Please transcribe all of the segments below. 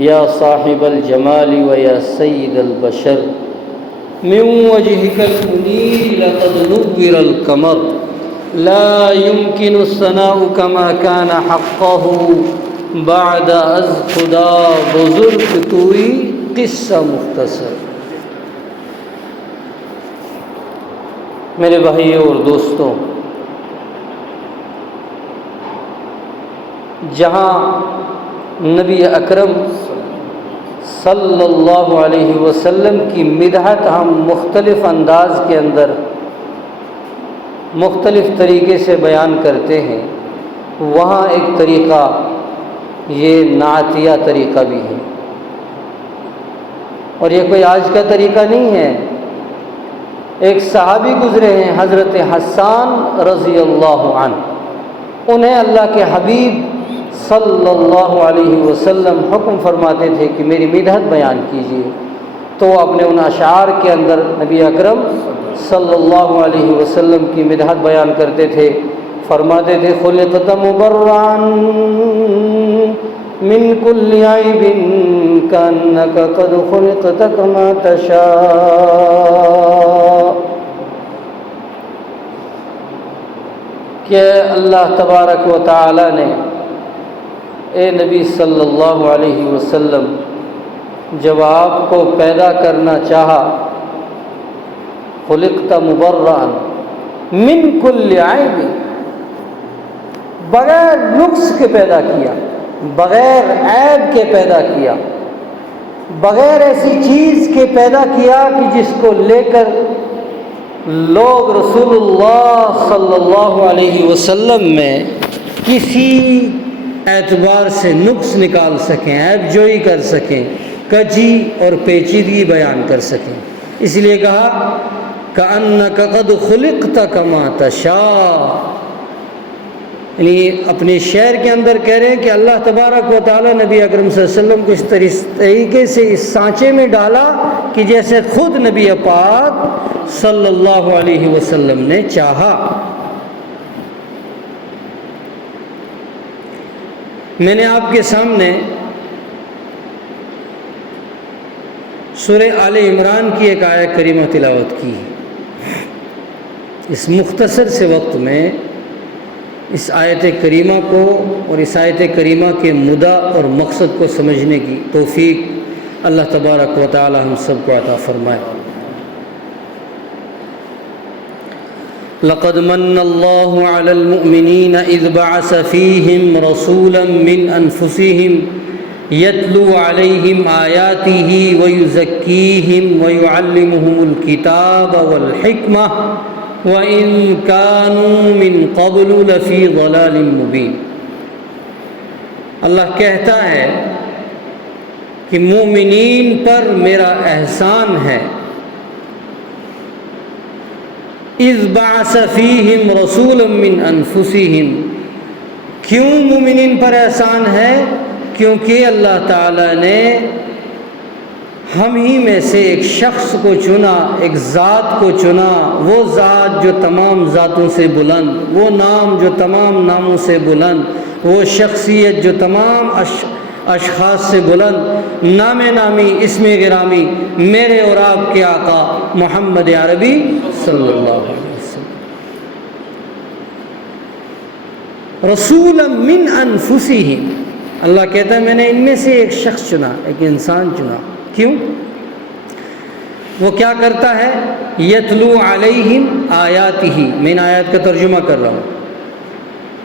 یا صاحب الجمال و یا سید البشر من وجهك المنير لقد نور القمر لا يمكن الثناء كما كان حقه بعد از خدا بزرگ توئی قصہ مختصر۔ میرے بھائیوں اور دوستوں، جہاں نبی اکرم صلی اللہ علیہ وسلم کی مدحت ہم مختلف انداز کے اندر مختلف طریقے سے بیان کرتے ہیں، وہاں ایک طریقہ یہ نعتیہ طریقہ بھی ہے، اور یہ کوئی آج کا طریقہ نہیں ہے۔ ایک صحابی گزرے ہیں حضرت حسان رضی اللہ عنہ، انہیں اللہ کے حبیب صلی اللہ علیہ وسلم حکم فرماتے تھے کہ میری مدحت بیان کیجیے، تو اپنے ان اشعار کے اندر نبی اکرم صلی اللہ علیہ وسلم کی مدحت بیان کرتے تھے، فرماتے تھے خلقت مبرعا من کل عیب کانک قد خلقت کما تشاء، کہ اللہ تبارک و تعالی نے اے نبی صلی اللہ علیہ وسلم جب آپ کو پیدا کرنا چاہا، خلقت مبرعا من کل عیب، بغیر نقص کے پیدا کیا، بغیر عیب کے پیدا کیا، بغیر ایسی چیز کے پیدا کیا کہ جس کو لے کر لوگ رسول اللہ صلی اللہ علیہ وسلم میں کسی اعتبار سے نقص نکال سکیں، عیب جوئی کر سکیں، کجی اور پیچیدگی بیان کر سکیں۔ اس لیے کہا کأنک قد خلقت کما تشاء، یعنی اپنے شعر کے اندر کہہ رہے ہیں کہ اللہ تبارک و تعالی نبی اکرم صلی اللہ علیہ وسلم کو اس طریقے سے اس سانچے میں ڈالا کہ جیسے خود نبی پاک صلی اللہ علیہ وسلم نے چاہا۔ میں نے آپ کے سامنے سورہ آل عمران کی ایک آیت کریمہ تلاوت کی، اس مختصر سے وقت میں اس آیت کریمہ کو اور اس آیت کریمہ کے مدعا اور مقصد کو سمجھنے کی توفیق اللہ تبارک و تعالی ہم سب کو عطا فرمائے۔ لقد من اللہ علی المؤمنین اذ بعث فیہم رسولا من انفسہم یتلو علیہم آیاتہ ویزکیہم ویعلمہم الکتاب والحکمہ وَإِن كَانُوا مِن قَبْلُ لَفِي ضَلَالٍ مُبِينٍ۔ اللہ کہتا ہے کہ مومنین پر میرا احسان ہے، اِذْ بَعَثَ فِيهِمْ رَسُولًا مِّنْ أَنفُسِهِمْ، کیوں مومنین پر احسان ہے؟ کیونکہ اللہ تعالیٰ نے ہم ہی میں سے ایک شخص کو چنا، ایک ذات کو چنا، وہ ذات جو تمام ذاتوں سے بلند، وہ نام جو تمام ناموں سے بلند، وہ شخصیت جو تمام اشخاص سے بلند، نام نامی اسم گرامی میرے اور آپ کے آقا محمد عربی صلی اللہ علیہ وسلم، رسولا من انفسہم۔ اللہ کہتا ہے میں نے ان میں سے ایک شخص چنا، ایک انسان چنا۔ کیوں؟ وہ کیا کرتا ہے؟ یتلو علیہم آیاتہ، میں ان آیات کا ترجمہ کر رہا ہوں،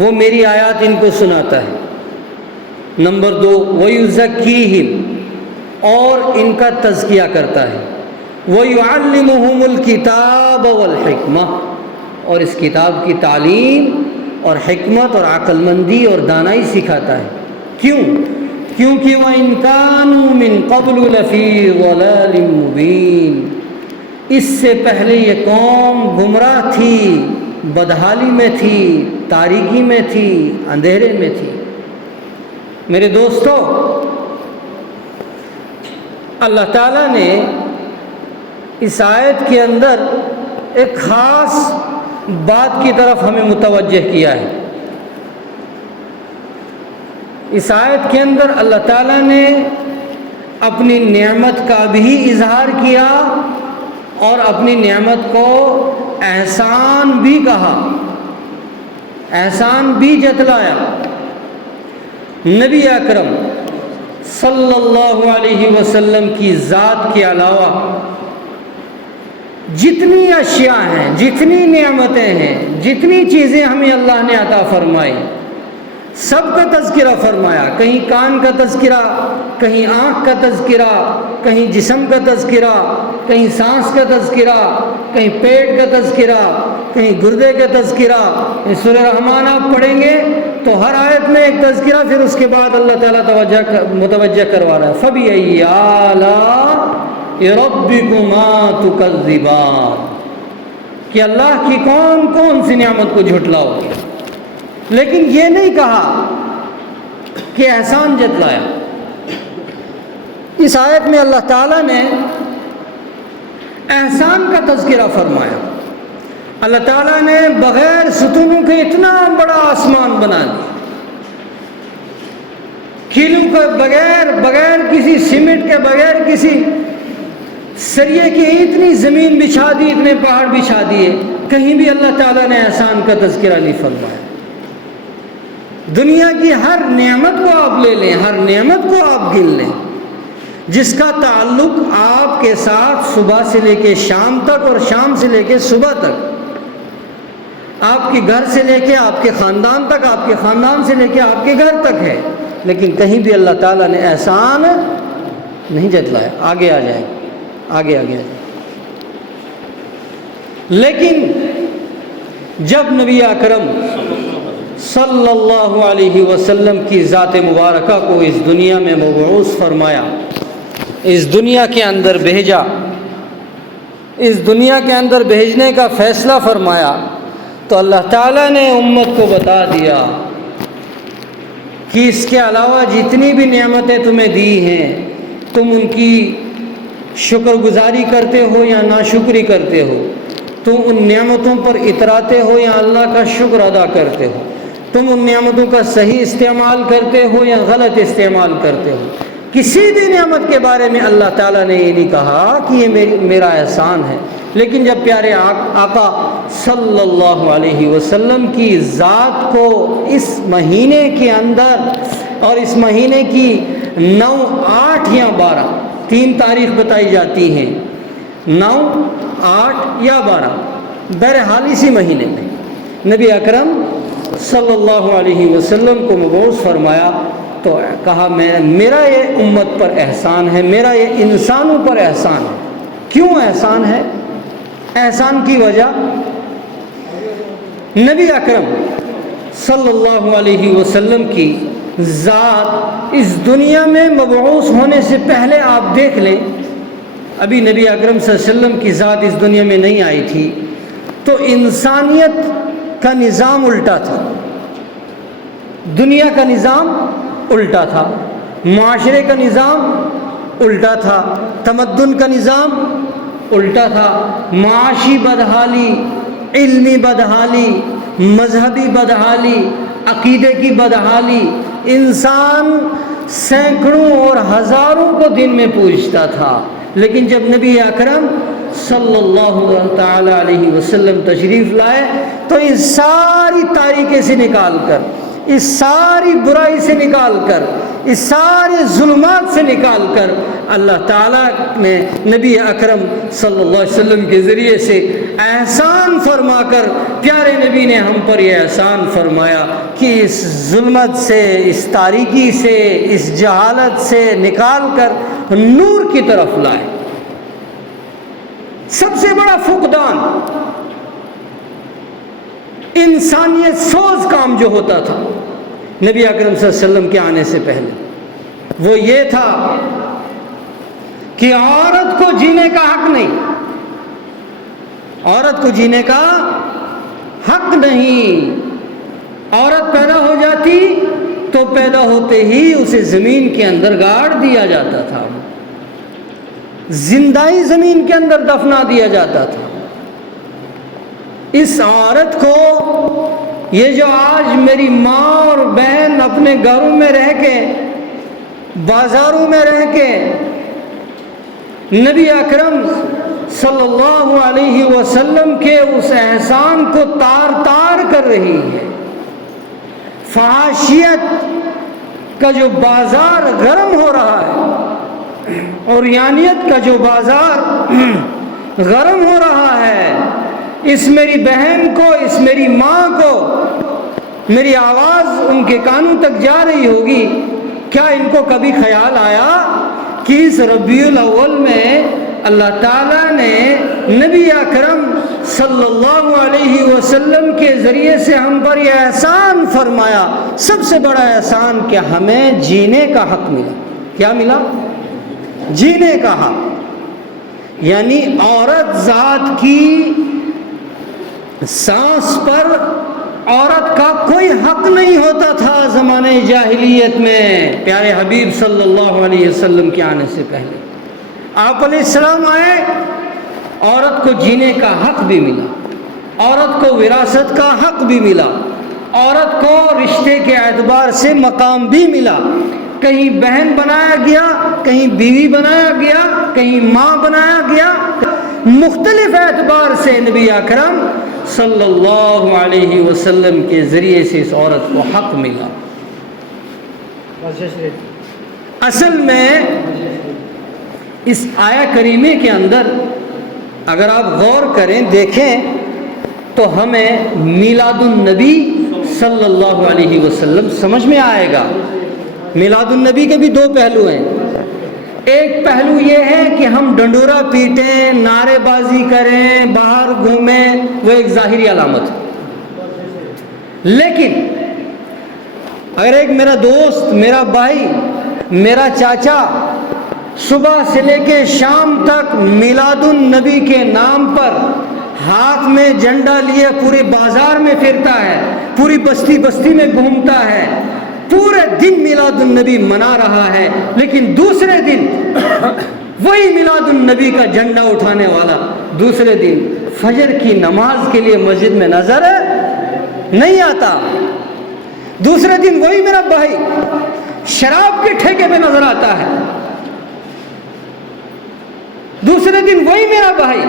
وہ میری آیات ان کو سناتا ہے۔ نمبر 2 ویزکیہم، اور ان کا تزکیہ کرتا ہے، ویعلمہم الکتاب والحکمہ، اور اس کتاب کی تعلیم اور حکمت اور عقل مندی اور دانائی سکھاتا ہے۔ کیوں؟ کیونکہ وَإِن كَانُوا مِن قَبْلُ لَفِي ضَلَالٍ مُبِينٍ، اس سے پہلے یہ قوم گمراہ تھی، بدحالی میں تھی، تاریکی میں تھی، اندھیرے میں تھی۔ میرے دوستو، اللہ تعالیٰ نے اس آیت کے اندر ایک خاص بات کی طرف ہمیں متوجہ کیا ہے۔ اس آیت کے اندر اللہ تعالیٰ نے اپنی نعمت کا بھی اظہار کیا اور اپنی نعمت کو احسان بھی کہا، احسان بھی جتلایا۔ نبی اکرم صلی اللہ علیہ وسلم کی ذات کے علاوہ جتنی اشیاء ہیں، جتنی نعمتیں ہیں، جتنی چیزیں ہمیں اللہ نے عطا فرمائی، سب کا تذکرہ فرمایا۔ کہیں کان کا تذکرہ، کہیں آنکھ کا تذکرہ، کہیں جسم کا تذکرہ، کہیں سانس کا تذکرہ، کہیں پیٹ کا تذکرہ، کہیں گردے کا تذکرہ۔ سورہ رحمان آپ پڑھیں گے تو ہر آیت میں ایک تذکرہ، پھر اس کے بعد اللہ تعالیٰ متوجہ کروا رہا ہے فَبِأَيِّ آلَاءِ رَبِّكُمَا تُكَذِّبَانِ، کہ اللہ کی کون کون سی نعمت کو جھٹلاؤ گے۔ لیکن یہ نہیں کہا کہ احسان جتلایا۔ اس آیت میں اللہ تعالیٰ نے احسان کا تذکرہ فرمایا۔ اللہ تعالیٰ نے بغیر ستونوں کے اتنا بڑا آسمان بنا دیا، کھیلوں کے بغیر کسی سیمنٹ کے، بغیر کسی سریے کی اتنی زمین بچھا دی، اتنے پہاڑ بچھا دیے، کہیں بھی اللہ تعالیٰ نے احسان کا تذکرہ نہیں فرمایا۔ دنیا کی ہر نعمت کو آپ لے لیں، ہر نعمت کو آپ گن لیں، جس کا تعلق آپ کے ساتھ صبح سے لے کے شام تک اور شام سے لے کے صبح تک، آپ کے گھر سے لے کے آپ کے خاندان تک، آپ کے خاندان سے لے کے آپ کے گھر تک ہے، لیکن کہیں بھی اللہ تعالیٰ نے احسان نہیں جتلایا۔ آگے آ جائیں، آگے آ جائیں۔ لیکن جب نبی اکرم صلی اللہ علیہ وسلم کی ذات مبارکہ کو اس دنیا میں مبعوث فرمایا، اس دنیا کے اندر بھیجا، اس دنیا کے اندر بھیجنے کا فیصلہ فرمایا، تو اللہ تعالیٰ نے امت کو بتا دیا کہ اس کے علاوہ جتنی بھی نعمتیں تمہیں دی ہیں، تم ان کی شکر گزاری کرتے ہو یا ناشکری کرتے ہو، تم ان نعمتوں پر اتراتے ہو یا اللہ کا شکر ادا کرتے ہو، تم ان نعمتوں کا صحیح استعمال کرتے ہو یا غلط استعمال کرتے ہو۔ کسی بھی نعمت کے بارے میں اللہ تعالیٰ نے یہ نہیں کہا کہ یہ میرا احسان ہے۔ لیکن جب پیارے آقا صلی اللہ علیہ وسلم کی ذات کو اس مہینے کے اندر، اور اس مہینے کی 9، 8 یا 12 3 تاریخ بتائی جاتی ہیں، 9، 8 یا 12، بہرحال اسی مہینے میں نبی اکرم صلی اللہ علیہ وسلم کو مبعوث فرمایا، تو کہا میرا یہ امت پر احسان ہے، میرا یہ انسانوں پر احسان ہے۔ کیوں احسان ہے؟ احسان کی وجہ، نبی اکرم صلی اللہ علیہ وسلم کی ذات اس دنیا میں مبعوث ہونے سے پہلے آپ دیکھ لیں، ابھی نبی اکرم صلی اللہ علیہ وسلم کی ذات اس دنیا میں نہیں آئی تھی، تو انسانیت کا نظام الٹا تھا، دنیا کا نظام الٹا تھا، معاشرے کا نظام الٹا تھا، تمدن کا نظام الٹا تھا، معاشی بدحالی، علمی بدحالی، مذہبی بدحالی، عقیدے کی بدحالی، انسان سینکڑوں اور ہزاروں کو دن میں پوجتا تھا۔ لیکن جب نبی اکرم صلی اللہ تعالی علیہ وسلم تشریف لائے تو اس ساری تاریکی سے نکال کر، اس ساری برائی سے نکال کر، اس سارے ظلمات سے نکال کر، اللہ تعالیٰ نے نبی اکرم صلی اللہ علیہ وسلم کے ذریعے سے احسان فرما کر، پیارے نبی نے ہم پر یہ احسان فرمایا کہ اس ظلمت سے، اس تاریکی سے، اس جہالت سے نکال کر نور کی طرف لائے۔ سب سے بڑا فقدان انسانیت سوز کام جو ہوتا تھا نبی اکرم صلی اللہ علیہ وسلم کے آنے سے پہلے، وہ یہ تھا کہ عورت کو جینے کا حق نہیں، عورت کو جینے کا حق نہیں۔ عورت پیدا ہو جاتی تو پیدا ہوتے ہی اسے زمین کے اندر گاڑ دیا جاتا تھا، زندائی زمین کے اندر دفنا دیا جاتا تھا۔ اس عورت کو یہ جو آج میری ماں اور بہن اپنے گھروں میں رہ کے بازاروں میں رہ کے نبی اکرم صلی اللہ علیہ وسلم کے اس احسان کو تار تار کر رہی ہے. فحاشیت کا جو بازار گرم ہو رہا ہے، اوریانیت کا جو بازار گرم ہو رہا ہے، اس میری بہن کو، اس میری ماں کو میری آواز ان کے کانوں تک جا رہی ہوگی. کیا ان کو کبھی خیال آیا کہ اس ربیع الاول میں اللہ تعالیٰ نے نبی اکرم صلی اللہ علیہ وسلم کے ذریعے سے ہم پر یہ احسان فرمایا؟ سب سے بڑا احسان کہ ہمیں جینے کا حق ملا. کیا ملا؟ جینے کا حق. یعنی عورت ذات کی سانس پر عورت کا کوئی حق نہیں ہوتا تھا زمانہ جاہلیت میں. پیارے حبیب صلی اللہ علیہ وسلم کے آنے سے پہلے آپ علیہ السلام آئے، عورت کو جینے کا حق بھی ملا، عورت کو وراثت کا حق بھی ملا، عورت کو رشتے کے اعتبار سے مقام بھی ملا. کہیں بہن بنایا گیا، کہیں بیوی بنایا گیا، کہیں ماں بنایا گیا. مختلف اعتبار سے نبی اکرم صلی اللہ علیہ وسلم کے ذریعے سے اس عورت کو حق ملا. اصل میں اس آیہ کریمے کے اندر اگر آپ غور کریں، دیکھیں تو ہمیں میلاد النبی صلی اللہ علیہ وسلم سمجھ میں آئے گا. میلاد النبی کے بھی دو پہلو ہیں. ایک پہلو یہ ہے کہ ہم ڈنڈورا پیٹیں، نعرے بازی کریں، باہر گھومیں، وہ ایک ظاہری علامت ہے. لیکن اگر ایک میرا دوست، میرا بھائی، میرا چاچا صبح سے لے کے شام تک میلاد النبی کے نام پر ہاتھ میں جھنڈا لیے پورے بازار میں پھرتا ہے، پوری بستی بستی میں گھومتا ہے، پورے دن میلاد النبی منا رہا ہے، لیکن دوسرے دن وہی میلاد النبی کا جھنڈا اٹھانے والا دوسرے دن فجر کی نماز کے لیے مسجد میں نظر نہیں آتا. دوسرے دن وہی میرا بھائی شراب کے ٹھیکے پہ نظر آتا ہے. دوسرے دن وہی میرا بھائی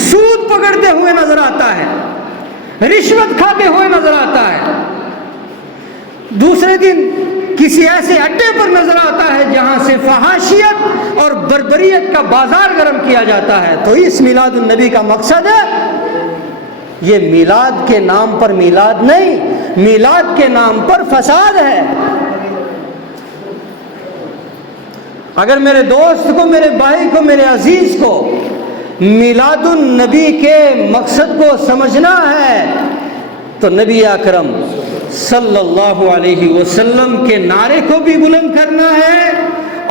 سود پکڑتے ہوئے نظر آتا ہے، رشوت کھاتے ہوئے نظر آتا ہے. دوسرے دن کسی ایسے اڈے پر نظر آتا ہے جہاں سے فحاشیت اور بربریت کا بازار گرم کیا جاتا ہے. تو اس میلاد النبی کا مقصد ہے یہ میلاد کے نام پر میلاد نہیں، میلاد کے نام پر فساد ہے. اگر میرے دوست کو، میرے بھائی کو، میرے عزیز کو میلاد النبی کے مقصد کو سمجھنا ہے تو نبی اکرم صلی اللہ علیہ وسلم کے نعرے کو بھی بلند کرنا ہے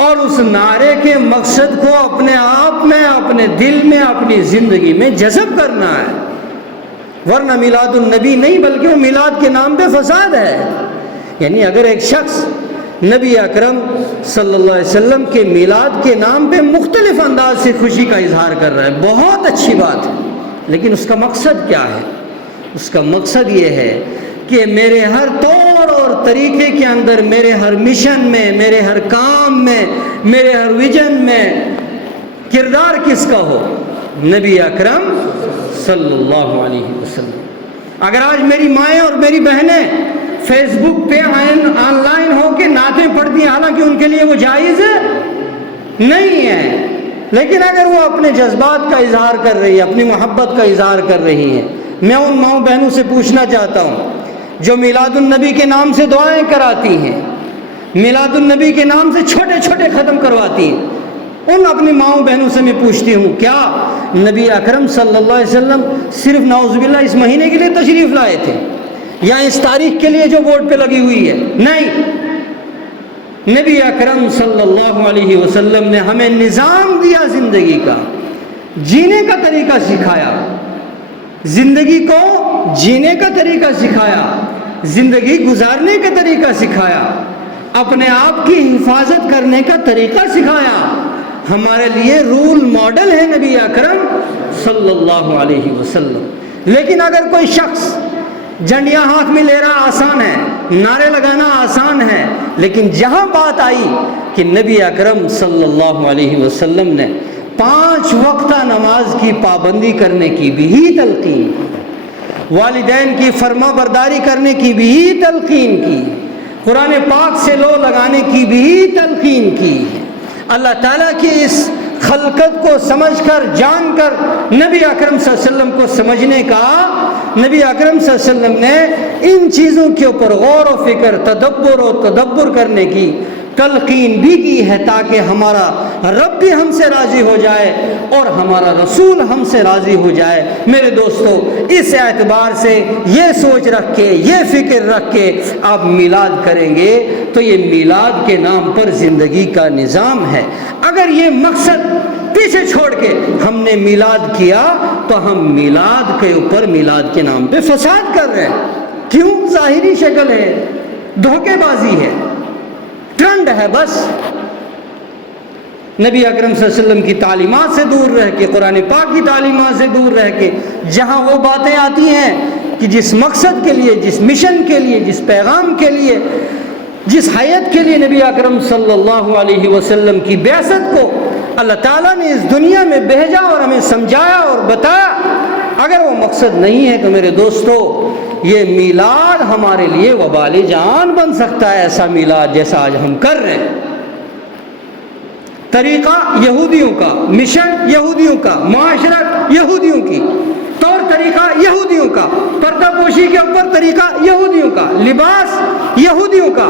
اور اس نعرے کے مقصد کو اپنے آپ میں، اپنے دل میں، اپنی زندگی میں جذب کرنا ہے. ورنہ میلاد النبی نہیں بلکہ وہ میلاد کے نام پہ فساد ہے. یعنی اگر ایک شخص نبی اکرم صلی اللہ علیہ وسلم کے میلاد کے نام پہ مختلف انداز سے خوشی کا اظہار کر رہا ہے، بہت اچھی بات ہے، لیکن اس کا مقصد کیا ہے؟ اس کا مقصد یہ ہے کہ میرے ہر طور اور طریقے کے اندر، میرے ہر مشن میں، میرے ہر کام میں، میرے ہر ویژن میں کردار کس کا ہو؟ نبی اکرم صلی اللہ علیہ وسلم. اگر آج میری مائیں اور میری بہنیں فیس بک پہ آن لائن ہو کے نعتیں پڑھتی ہیں، حالانکہ ان کے لیے وہ جائز نہیں ہے، لیکن اگر وہ اپنے جذبات کا اظہار کر رہی ہے، اپنی محبت کا اظہار کر رہی ہیں، میں ان ماؤں بہنوں سے پوچھنا چاہتا ہوں جو میلاد النبی کے نام سے دعائیں کراتی ہیں، میلاد النبی کے نام سے چھوٹے چھوٹے ختم کرواتی ہیں، ان اپنی ماؤں بہنوں سے میں پوچھتی ہوں کیا نبی اکرم صلی اللہ علیہ وسلم صرف نعوذ باللہ اس مہینے کے لیے تشریف لائے تھے یا اس تاریخ کے لیے جو بورڈ پہ لگی ہوئی ہے؟ نہیں، نبی اکرم صلی اللہ علیہ وسلم نے ہمیں نظام دیا زندگی کا، جینے کا طریقہ سکھایا، زندگی کو جینے کا طریقہ سکھایا، زندگی گزارنے کا طریقہ سکھایا، اپنے آپ کی حفاظت کرنے کا طریقہ سکھایا. ہمارے لیے رول ماڈل ہے نبی اکرم صلی اللہ علیہ وسلم. لیکن اگر کوئی شخص جھنڈیاں ہاتھ میں لے رہا آسان ہے، نعرے لگانا آسان ہے، لیکن جہاں بات آئی کہ نبی اکرم صلی اللہ علیہ وسلم نے 5 وقتہ نماز کی پابندی کرنے کی بھی تلقین کی، والدین کی فرما برداری کرنے کی بھی تلقین کی، قرآن پاک سے لو لگانے کی بھی تلقین کی، اللہ تعالیٰ کی اس خلقت کو سمجھ کر جان کر نبی اکرم صلی اللہ علیہ وسلم کو سمجھنے کا، نبی اکرم صلی اللہ علیہ وسلم نے ان چیزوں کے اوپر غور و فکر، تدبر و تدبر کرنے کی تلقین بھی کی ہے، تاکہ ہمارا رب بھی ہم سے راضی ہو جائے اور ہمارا رسول ہم سے راضی ہو جائے۔ میرے دوستو، اس اعتبار سے یہ سوچ رکھ کے، یہ فکر رکھ کے آپ میلاد کریں گے تو یہ میلاد کے نام پر زندگی کا نظام ہے۔ اگر یہ مقصد پیچھے چھوڑ کے ہم نے میلاد کیا تو ہم میلاد کے اوپر، میلاد کے نام پہ فساد کر رہے ہیں۔ کیوں؟ ظاہری شکل ہے، دھوکے بازی ہے، ٹرنڈ ہے بس۔ نبی اکرم صلی اللہ علیہ وسلم کی تعلیمات سے دور رہ کے، قرآن پاک کی تعلیمات سے دور رہ کے، جہاں وہ باتیں آتی ہیں کہ جس مقصد کے لیے، جس مشن کے لیے، جس پیغام کے لیے، جس حیات کے لیے نبی اکرم صلی اللہ علیہ وسلم کی بعثت کو اللہ تعالیٰ نے اس دنیا میں بھیجا اور ہمیں سمجھایا اور بتایا، اگر وہ مقصد نہیں ہے تو میرے دوستو، یہ میلاد ہمارے لیے وبال جان بن سکتا ہے، ایسا میلاد جیسا آج ہم کر رہے ہیں۔ طریقہ یہودیوں کا، مشن یہودیوں کا، معاشرت یہودیوں کی، طور طریقہ یہودیوں کا، پردہ پوشی کے اوپر طریقہ یہودیوں کا، لباس یہودیوں کا،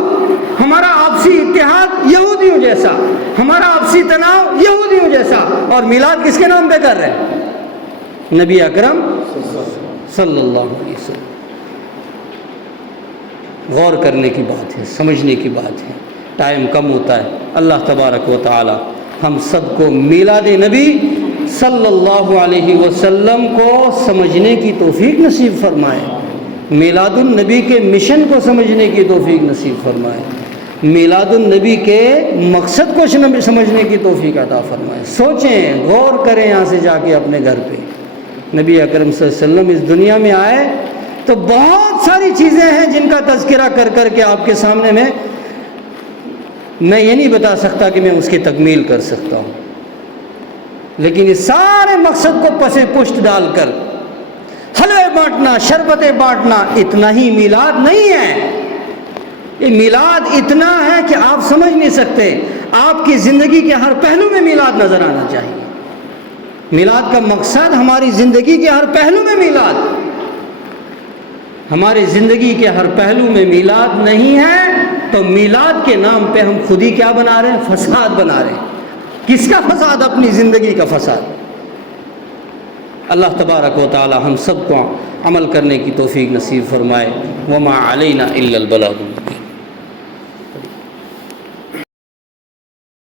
ہمارا آپسی اتحاد یہودیوں جیسا، ہمارا آپسی تناؤ یہودیوں جیسا، اور میلاد کس کے نام پہ کر رہے ہیں؟ نبی اکرم صلی اللہ علیہ وسلم۔ غور کرنے کی بات ہے، سمجھنے کی بات ہے، ٹائم کم ہوتا ہے۔ اللہ تبارک و تعالی ہم سب کو میلاد نبی صلی اللہ علیہ وسلم کو سمجھنے کی توفیق نصیب فرمائے، میلاد النبی کے مشن کو سمجھنے کی توفیق نصیب فرمائے، میلاد النبی کے مقصد کو سمجھنے کی توفیق عطا فرمائے۔ سوچیں، غور کریں یہاں سے جا کے اپنے گھر پہ۔ نبی اکرم صلی اللہ علیہ وسلم اس دنیا میں آئے تو بہت ساری چیزیں ہیں جن کا تذکرہ کر کر کے آپ کے سامنے میں یہ نہیں بتا سکتا کہ میں اس کی تکمیل کر سکتا ہوں، لیکن اس سارے مقصد کو پسے پشت ڈال کر حلوے بانٹنا، شربتیں بانٹنا، اتنا ہی میلاد نہیں ہے۔ یہ میلاد اتنا ہے کہ آپ سمجھ نہیں سکتے۔ آپ کی زندگی کے ہر پہلو میں میلاد نظر آنا چاہیے۔ میلاد کا مقصد ہماری زندگی کے ہر پہلو میں میلاد، ہماری زندگی کے ہر پہلو میں میلاد نہیں ہے تو میلاد کے نام پہ ہم خود ہی کیا بنا رہے ہیں؟ فساد بنا رہے ہیں۔ کس کا فساد؟ اپنی زندگی کا فساد۔ اللہ تبارک و تعالی ہم سب کو عمل کرنے کی توفیق نصیب فرمائے۔ وما علینا الا البلاغ۔